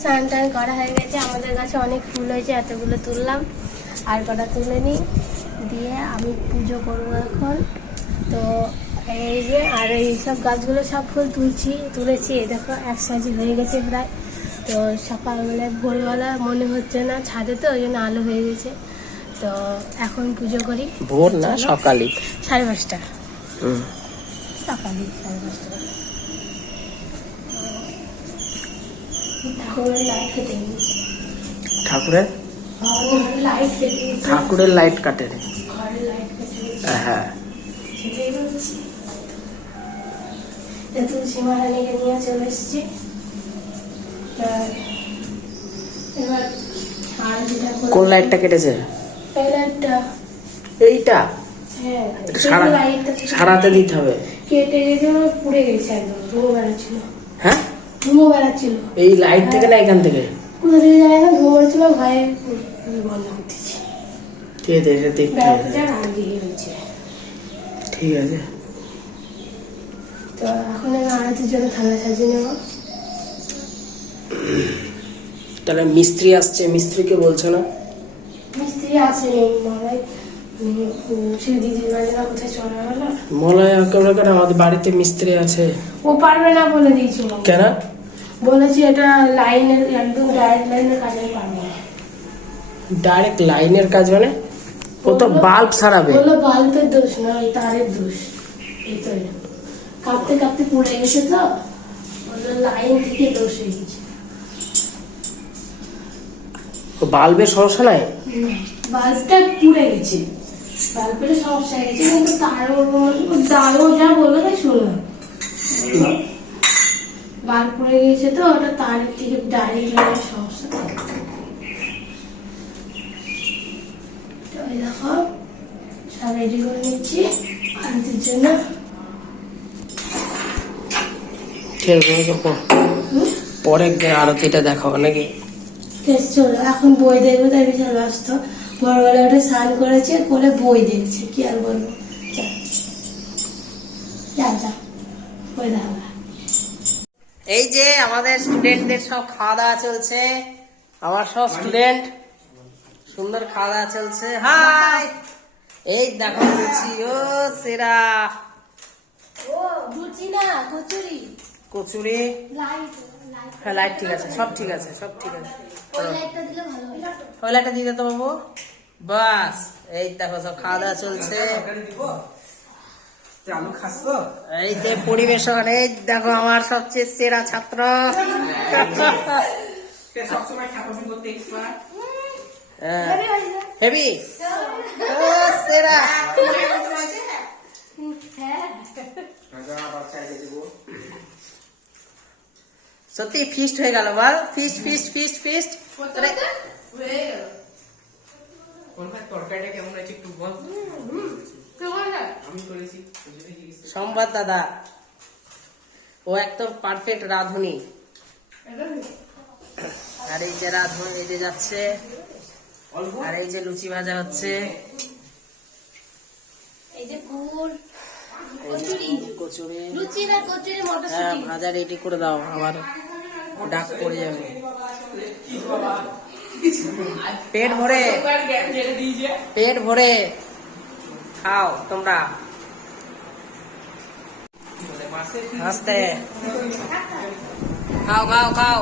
স্নান টান করা হয়ে গেছে, আমাদের কাছে অনেক ফুল হয়েছে, এতগুলো তুললাম আর কটা তুলে নিই, দিয়ে আমি পুজো করবো এখন। তো এই যে আর এই সব গাছগুলো সব ফুল তুলেছি, এই দেখো এক সাজি হয়ে গেছে প্রায়। তো সকালবেলায় ভোরবেলা মনে হচ্ছে না, ছাদে তো ওই জন্য আলো হয়ে গেছে। তো এখন পুজো করি। ভোর না সকালে 5:30 সকালে 5:30। ঠাকুরের লাইট কেটে নিয়েছি, ঠাকুরের লাইট কাটে রে। ঘরের লাইট কেটে হ্যাঁ সেটাই বলছি। তুলসী মহারানীকে নিয়ে চলে এসেছি। এবার আর যেটা কোন লাইটটা কেটেছে? এই লাইটটা, এইটা হ্যাঁ সারাতে দিতে হবে। কেটে গেছে, পুড়ে গেছে একদম, ধুমো বেড়াচ্ছিল। হ্যাঁ ধুমো বেড়াচ্ছিল এই লাইট থেকে না এখান থেকে? কোথা থেকে যায় না, ধুমো বেড়াচ্ছিল, ভয়ে বন্ধ করতেছি। ঠিক আছে, এটা দেখতে হবে। ঠিক আছে, তো এখন আরতির জন্য থালা সাজিয়ে নেব। তাহলে মিস্ত্রি আসছে, মিস্ত্রিকে বলছো না? মিস্ত্রি আসেনি, মলায় সে দিদির বাড়ি না কোথায় চলে গেল। মলয় একেবারে আমাদের বাড়িতে মিস্ত্রি আছে। ও পারবে না বলে দিয়েছিল। কেন? বলেছি এটা লাইনের, একদম ডাইরেক্ট লাইনের কাজ আমি পারবো না। ডাইরেক্ট লাইনের কাজ মানে? ও তো বাল্ব সারাবে। বললো বাল্বের দোষ না, তারের দোষ। এই তো কাঁপতে কাঁপতে পড়ে গেছে, তো বললো লাইন থেকে দোষ হয়ে গেছে। বাল্বের সমস্যা নাই, বাল্বটা পুড়ে গেছে, বাল্বের সমস্যা হয়েছে, কিন্তু তারও যা বললো তাই শুনলাম। বাল্ব পুড়ে গেছে, তো ওটা তারের থেকে ডাইরেক্ট লাইনের সমস্যা। দেখো সব রেডি করে নিচ্ছি আরতির জন্য। ঠিক আছে, পরে আরতিটা দেখাবো নাকি? চলো এখন বই দেখবো, তাই বিশাল ব্যস্ত। ভোরবেলা ওটা স্নান করেছে, করে বই দেখছে, কি আর বলবো। যা বই দেখা। এই যে আমাদের স্টুডেন্টদের সব খাওয়া দাওয়া চলছে, আমার সব স্টুডেন্ট সুন্দর খাওয়া দাওয়া চলছে। হাই, এই দেখো লুচি, ও সেরা। ও লুচি না, কচুরি। কচুরি, হ্যাঁ লাইট ঠিক আছে, সব ঠিক আছে, সব ঠিক আছে। ওই লাইটটা দিলে ভালো হয়। ওই লাইটটা দিয়ে তো বাবু, বাস। এই দেখো সব খাওয়া দাওয়া চলছে। এই যে পরিবেশন, এই দেখো আমার সবচেয়ে সেরা ছাত্র। হেভি সেরা। সত্যি ফিস্ট হয়ে গেল, বল ফিস্ট ফিস্ট ফিস্ট ফিস্ট। তরকারিটা কেমন হয়েছে একটু বল। আমি করেছি সম্বাদ দাদা, ও একদম পারফেক্ট রাঁধুনি। আর এই যে রাঁধুনি, এই যে যাচ্ছে, আর এই যে লুচি ভাজা হচ্ছে, এই যে গুড়, কচুরি, লুচি না কচুরি, হ্যাঁ মটরশুঁটি। ভাজা রেডি করে দাও, আবার ডাক পড়ে যাবে। পেট ভরে, পেট ভরে খাও তোমরা, আস্তে খাও খাও খাও।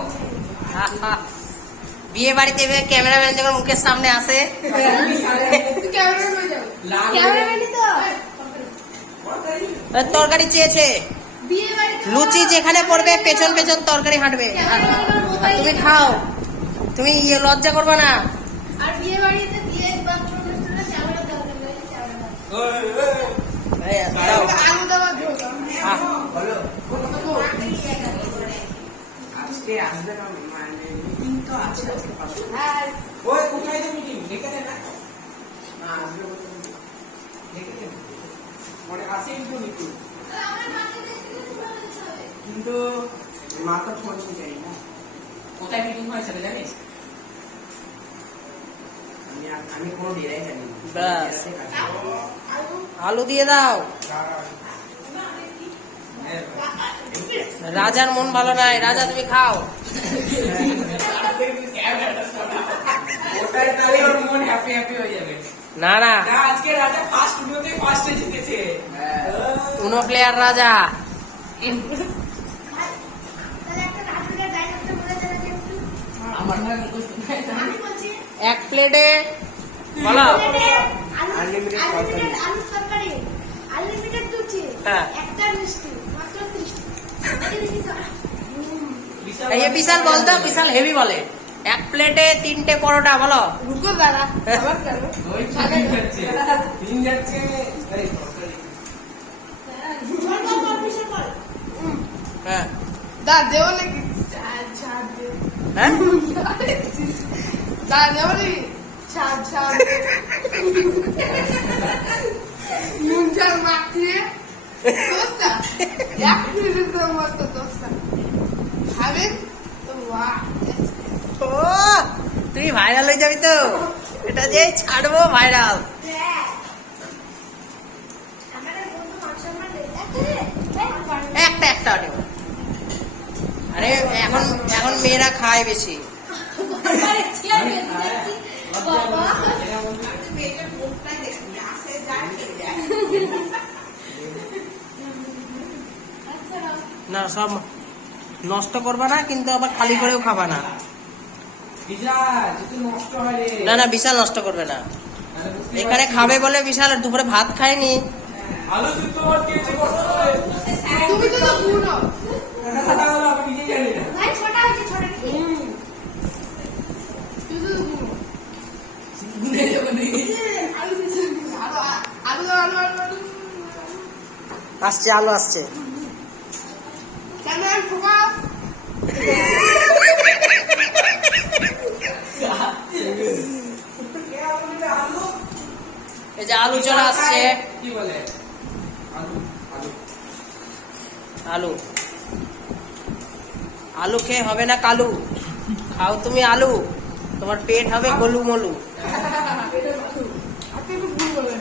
বিয়ে বাড়িতে ক্যামেরাম্যান যখন মুখের সামনে আসে, তরকারি চেয়েছে, লুচি যেখানে পড়বে পেছন পেছন তরকারি হাঁটবে। আর তুমি খাও, তুমি লজ্জা করবে না। আর বিয়ে বাড়িতে বিয়ে পাত্র অনুষ্ঠানে ক্যামেরা দরকার নেই, আলু দেওয়া আজকে আসবে না, মানে মিটিং তো আছে আজকে পাশে। ওই কোথায় যে মিটিং দেখে না, না আসবে দেখে দেন, মানে আসে কিন্তু মিটিং, কিন্তু মাথা ফোন যাই না। কোথায় মিটিং হয় সেটা জানিস? আমি কোনো ডেরাই জানি না। ব্যাস, আলু দিয়ে দাও। রাজার মন ভালো নাই, রাজা তুমি খাও। না না, আজকে রাজা ফার্স্ট ভিডিওতে ফার্স্টে জিতেছে। উনো প্লেয়ার রাজা। আমার না মুখস্থ নাই। এক প্লেটে বলো আনলিমিটেড আলু তরকারি, আনলিমিটেড দুধ, হ্যাঁ। একটা মিষ্টি, মাত্র 30 টাকা। এই যে বিশাল বলতো, বিশাল হেভি বলে। এক প্লেটে 3টে পরোটা বলো। রুকো দাদা, আবার কেন? ওই তিন যাচ্ছে। তিন যাচ্ছে। এই তরকারি। বল বিশাল বল। হ্যাঁ দা দেও নাকি? ছাড় দে। হ্যাঁ দা দেও নাকি? ছাড়। নুন ঝাল মাখিয়ে দোস্তা, এক মিনিটের মতো দোস্তা খাবেন তো বাহ। ও তুই ভাইরাল হয়ে যাবি তো, এটা যে ছাড়বো ভাইরাল। একটা নেব। আরে এখন এখন মেয়েরা খায় বেশি। না সব নষ্ট করবা না, কিন্তু আবার খালি করেও খাবা না। বিশাল, যদি নষ্ট হয় রে। না না, বিশাল নষ্ট করবে না। তাহলে বুঝতে এখানে পারছি। খাবে বলে বিশাল দুপুরে ভাত খায়নি। আলু সিদ্ধ ভাত খেয়েছে কষ্ট করে। তুমি তো বুনো আমি নিজে জানি না। ভাই, ছোটা হয়েছে, ছোটা কি? তুই তো বুনো গুনে যাবো নাকি? আলু আসছে, আলু আসছে। Camera focus. এই যে আলু চলে আসছে। কি বলে? আলু আলু আলু আলু খেয়ে হবে না কালু, খাও তুমি আলু, তোমার পেট হবে গলু মলু। আপনি একটু ভুল বলেন।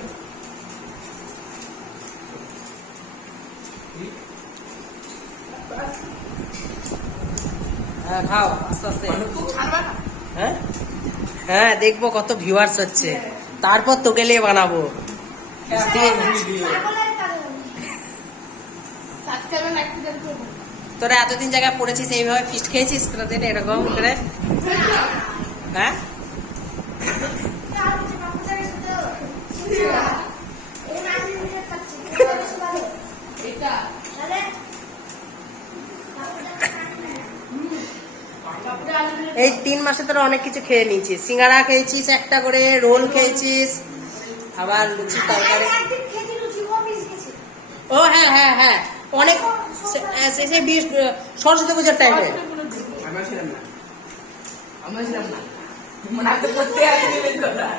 হ্যাঁ খাও আস্তে আস্তে। ছাড়বা না? হ্যাঁ হ্যাঁ, দেখবো কত ভিউয়ার্স হচ্ছে, তারপর তোকে নিয়ে বানাবো। সাবস্ক্রাইবার রাখতে দেন তো। তোরা এতদিন জায়গায় পড়েছিস, এইভাবে ফিস্ট খেয়েছিস তোদের এরকম করে? হ্যাঁ এটা এই 3 মাসে তোরা অনেক কিছু খেয়ে নিয়েছিস। সিঙ্গারা খেয়েছিস একটা করে, রোল খেয়েছিস, আবার লুচি তরকারি। ও হ্যাঁ হ্যাঁ হ্যাঁ, অনেক শেষে সরস্বতী পুজোর টাইমে। আমরা ছিলাম না। আমরা ছিলাম না। মনে তো করতে আসলে তোরা।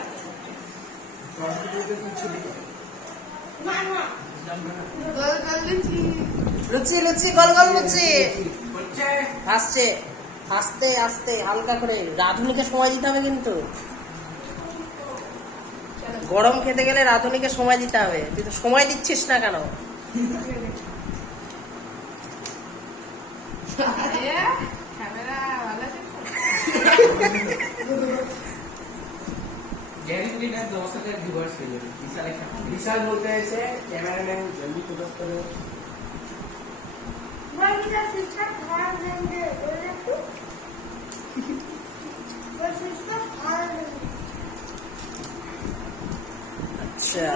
লুচি লুচি, গোল গোল লুচি হচ্ছে আসছে। আস্তে আস্তে হালকা করে, রাঁধুনিকে সময় দিতে হবে কিন্তু। গরম খেতে গেলে রাঁধুনিকে সময় দিতে হবে, তুই তো সময় দিচ্ছিস না কেন? ক্যামেরা ভালো আছে? গ্যারেন্টি না 10,000 ভিউয়ার্স হয়ে যাবে। বিশাল বলতে আছে ক্যামেরাম্যান জলদি ফোকাস করো। আচ্ছা